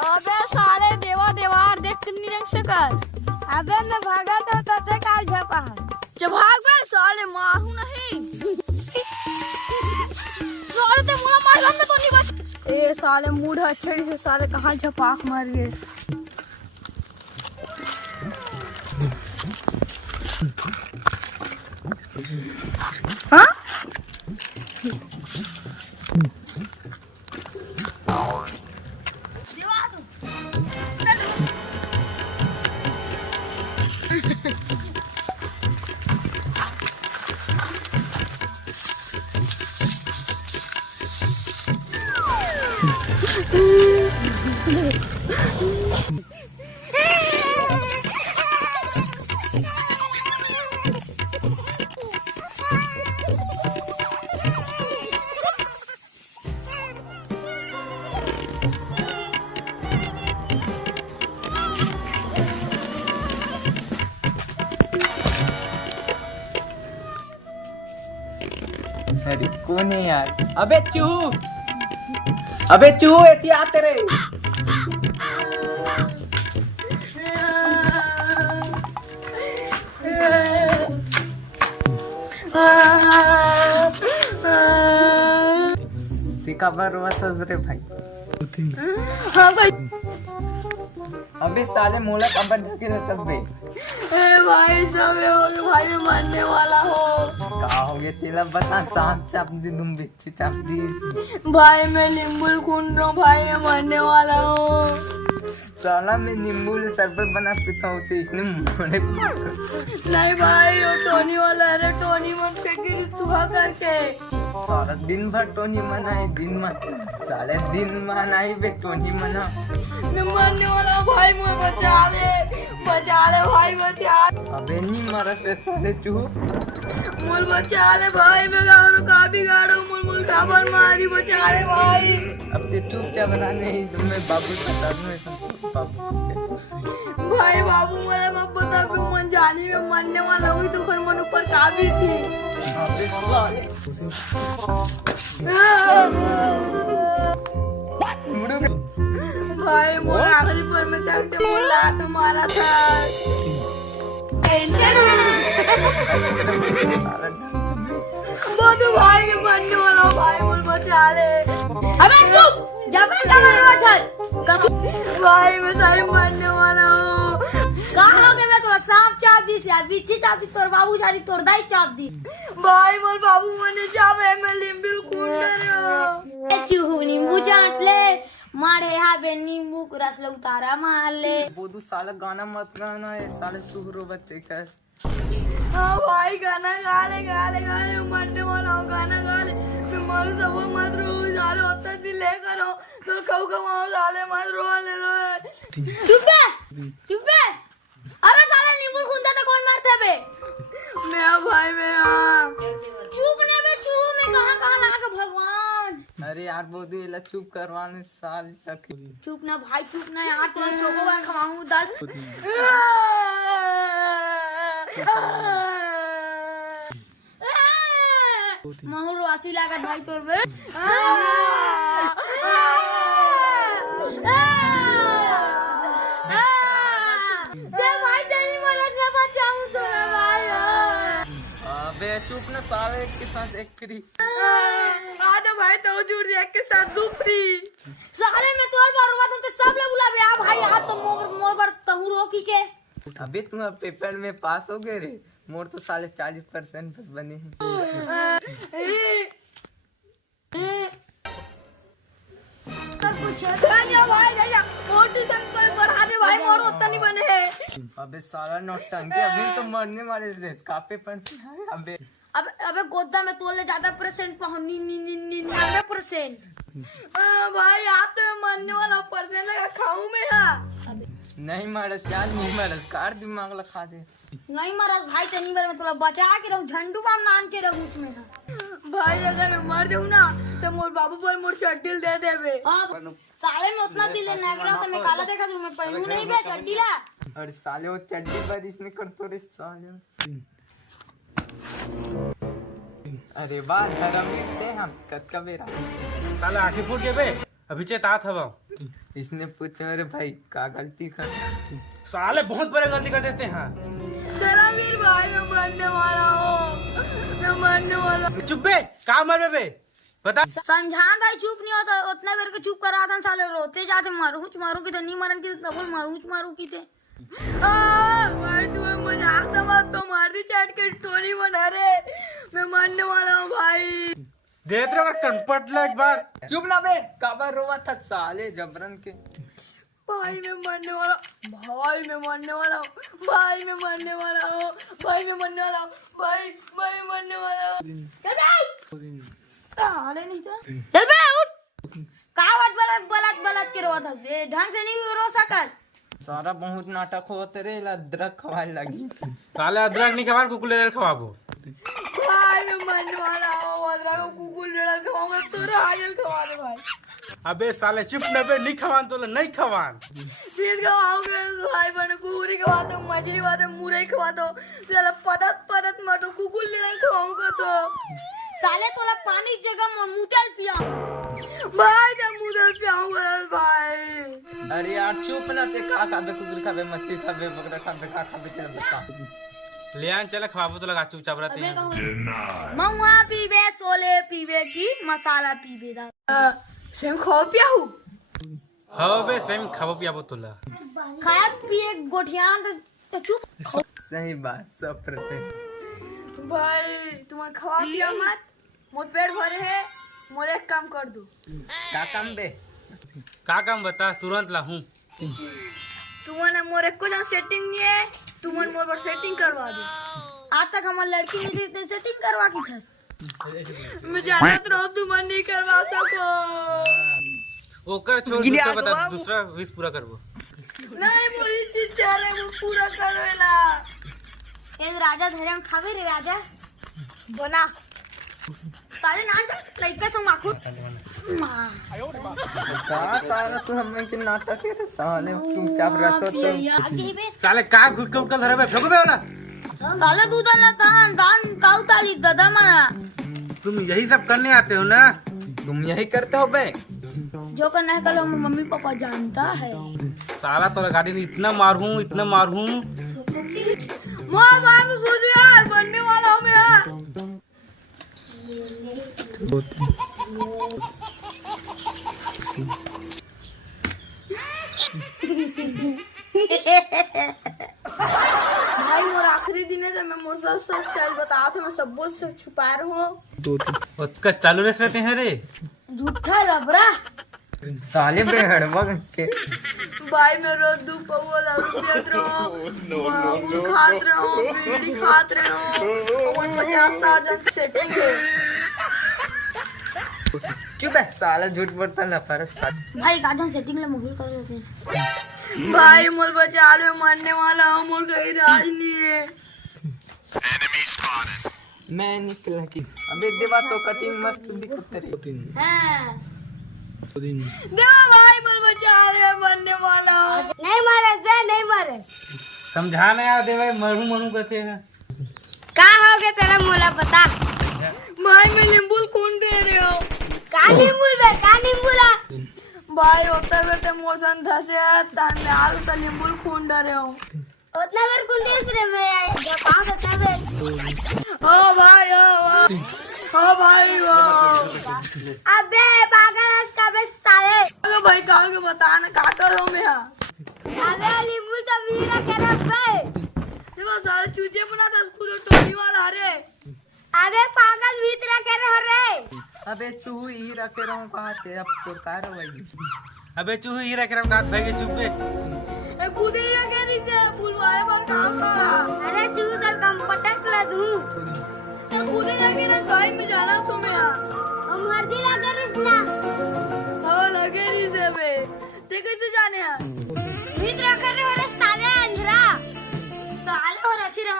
अबे साले देवा देवार देख कितनी रंग से कर। अबे मैं भागा तो तते काल झपा जब भाग बे साले मारू नहीं साले ते मुला मार हम तो नहीं बच ए साले मूड अच्छे से साले कहां झपाक मार गए। हाँ अरे कौन है यार? अबे चूहू एहतियात तेरे। खबर हुआ था रे भाई। हाँ भाई। अबे साले मोला खबर ढके रहता बे। ए भाई सब हो भाई मैं मरने वाला हो। का हो गया तेरा बता? सांप चाप दी तुम बिच्छी चाप दी। भाई मैं नींबू खून रहा हूँ भाई मैं मरने वाला हूँ। साला मैं नींबू ले शरबत बना पीता हूँ तो इसने मोड़े। नहीं भाई वो टोनी वाला है टोनी मत फेंकी तू करके। साला दिन भर टोनी मनाए साले दिन मनाई बे टोनी मना। मैं मरने वाला हूँ भाई मुझे बचा ले भाई बचा। अबे नहीं मरस रे साले चूहू। मुझे बचा ले भाई मैं गाँव का बिगाड़ू मुझे खबर मारी बचा ले भाई। अब ते चुपचाप बना नहीं तो मैं बाबू बता दूँ बाबू। भाई बाबू मुझे मत बता तू मन जानी में मरने वाला हुई तो फिर मन ऊपर काबी थी। अबे साले भाई मुझे आखिरी पर में तक बोला तुम्हारा था। वो तो भाई के मरने वाला हो भाई मुझे बचा ले। अबे चुप जब भाई मैं सारे मरने वाला हूँ। कहाँ हो गए मैं थोड़ा सांप चाप दी से बिच्छी चाप दी तोर बाबू शादी तोर दाई चाप दी। भाई बोल बाबू मरने चापे मैं नींबू खून कर ए चूहू नींबू चाट ले मारे यहाँ पे नींबू को रस उतारा मार ले। बोदू साला गाना मत गाना है साले सुहरो बच्चे कर। हाँ भाई गाना गा ले मरने वाला हूँ गाना गा ले। मैं मर सब मत रो साले होता दिल ले करो तो खाऊ खाओ साले मत रो ले। चुप बे अबे साले नींबू खूंदा तो कौन मारता बे? मैं भाई मैं चुप ने बे चुप में कहाँ लगा के भगवान। अरे यार बोदू इला चुप करवाने साल तक। चुप ना भाई चुप ना यार तुरंत चोकोबार खवाऊं दाल। महूर वासी लागत भाई तोर बे। भाई तेरी मदद में बचाऊं तोरा भाई। अबे चुप ना साले एक के साथ एक फ्री। तो भाई तो जुड़ एक के साथ दो फ्री। साले में तोर बर्बाद होते सब ले बुला बे आ भाई आ तो मोर बर तहु रोकी के। अबे तुम पेपर में पास हो गए रे मोर तो साले 40% बस बने हैं। कर कुछ भाई मोटिवेशन पर बढ़ा दे भाई मोर उतना नहीं बने है। अबे साला नौटंकी अभी तो मरने वाले थे का पेपर। अबे गोदा में तोले ज्यादा परसेंट पहुंच 99%। भाई आप तो मैं मरने वाला परसेंट लगा खाऊं मैं। हाँ नहीं मरस यार नहीं मरस कार दिमाग लगा दे। नहीं मरस भाई तेनी बार मैं थोड़ा बचा के रहूं झंडू बाम मान के रहूं उसमें। भाई अगर मैं मर जाऊं ना तो मोर बाबू पर मोर चड्डील दे देबे। साले में उतना दिल ना करो तो मैं काला देखा मैं पहनू नहीं बे चड्डी ला। अरे साले वो चड्डी पर इसने कर तो रे साले। अरे वाह धर्म लिखते हम कत का बेरा साला आंखें फूट गए बे। अभी चेतात हवा। इसने पूछा मेरे भाई का गलती कर। साले बहुत बड़े गलती कर देते हैं। धर्मवीर भाई मैं मरने वाला हूँ, मैं मरने वाला। चुप बे, कहाँ मर बे बता। समझान भाई चुप नहीं होता, उतना देर के चुप कर रहा था। साले रोते जाते मारू की थे, नहीं मरन की तो मारू की थे। भाई तुम्हें मजाक समझ तो मार दी चैट के स्टोरी बना रे। मैं मरने वाला हूँ भाई। दे तेरे अगर कनपट ला एक बार। चुप ना बे, काबर रोवा था साले जबरन के। भाई मैं मरने वाला, भाई मैं मरने वाला हूँ, भाई मैं मरने वाला हूँ, भाई मैं मरने वाला हूँ, भाई मैं मरने वाला हूँ। साले नहीं तो चल बे उठ। का आवाज बलत के रोता था, ढंग से नहीं रो सकत। सारा बहुत नाटक होते रे, अदरक खवाने लगी। साले अदरक नहीं खवा, कुकुले खवाबो। भाई मैं मरने वाला हूँ, अदरक को कुकुल लड़ा खवाऊंगा तो राजल खवा दे भाई। अबे साले चुप न बे, नहीं खवान तो नहीं खवान। चीज खवाओगे भाई, बने कुकुरी खवा दो, मछली खवा दो, मुरई खवा दो, साला पदत मर दो, कुकुल लड़ा खवाऊंगा तो साले तोला पानी की जगह मुतल पिया भाई, जब मुतल पियाऊंगा भाई। अरे यार चुप ना, ते का खाबे, कुकुर खाबे, मछली खाबे, बकरा खाबे, का खाबे, चल बता। ले आन चले खवाबो तो लगा चुपचाप रहते हैं। महुआ पीबे, सोले पीबे की मसाला पीबे दा सेम खो पिया हूँ। हाँ बे सेम खाबो पियाबो तोला। खाया पिए गोठियान तो चुप। सही बात 100%। भाई तुम्हारे खवा पिया मत, मोर पेट भरे है, मोर एक काम कर दो। का काम बे? का काम बता, तुरंत ला हूँ। तुम्हारे मोर एक को जन सेटिंग नहीं है, तुम्हारे मोर पर सेटिंग करवा दो। आज तक हमारी लड़की नहीं देते सेटिंग करवा की था। मैं जानत रहो तुम्हारे नहीं करवा सको। ओकर छोड़, दूसरा बता, दूसरा विश पूरा करबो। नहीं मोरी चीज चाहे वो पूरा करवेला। एक राजा धरे में खावे रे राजा बना साले ना लइका संग माखू का सारा तू हमें के नाटक है रे साले, चुपचाप रहतो तो। साले का घुट के उठल धरे बे, फेंको बे वाला। साले तू तो ना तान दान काउ ताली दादा मारा। तुम यही सब करने आते हो ना? तुम यही करते हो बे? जो करना है कल मम्मी पापा जानता है। साला तोरा गाड़ी में इतना मारूं, इतना मारूं। मां बात सोच यार, बनने वाला हूं मैं यार। भाई मोर आखिरी दिन है, मैं मोर सब सच बता थे, मैं सब से छुपा रहा हूँ। उसका चालू रेस रहते हैं रे। झूठा लबरा साले बे हड़बा के। भाई मैं रोज दूध पौवा दारू पियत रहो, खात रहो, बीड़ी खात रहो, 50 जन सेटिंग है। चुप है साला, झूठ बोलता ना फरस। भाई गाजन सेटिंग ले मुगल कर देते हैं। भाई मोर बचा ले, मरने वाला हूँ, मोर कहीं राज नहीं है। मैं निकला की अबे देवा तो कटिंग मस्त दिखत रे। हैं देवा भाई मोर बचा ले, मरने वाला हूँ। नहीं मारे बे, नहीं मारे। समझाना यार दे भाई, मरू मरू करते हैं। का हो गया तेरा मोला पता? भाई मैं नींबू खून दे रहे हो। का नींबू बे, का नींबूला? भाई होता बेटे मोशन धसे तान में आलू तो नींबू खून दे रहे हो। उतना बार खून दे रे मैं, जो पास उतना बार। ओ भाई ओ भाई ओ। अबे पागल का बे साले। अबे भाई का के बता ना का करो मैं हां। अबे नींबू तो वीरा करे बे। देखो साले चूजे बना था स्कूल टोली वाला रे। अबे पागल भीतर करे हो रे। अबे तू ही रखे रहूं कहां ते, अब तो कार्रवाई। अबे चूहे ही रख रहा हूँ, गात भाई के चुप बे। ए खुद ही लगे नी से फुलवारे पर काम कर। अरे चूहे तर कम पटक ला दूं। तो खुद ही लगे ना गाय में जाना तो मैं हम हरदी लगे रिसना। हां लगे नी से बे, ते कैसे जाने हैं? भीतर करे हो रे साले अंधरा। साले हो रखी रहो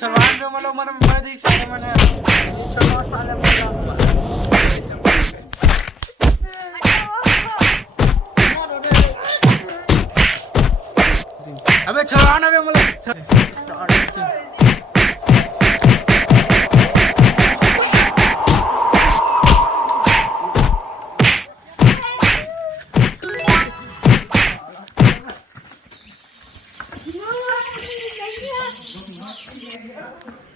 छलवान पे मलो मर दी साले मने। चलो साले मजा। अबे छलवान अबे मलो। है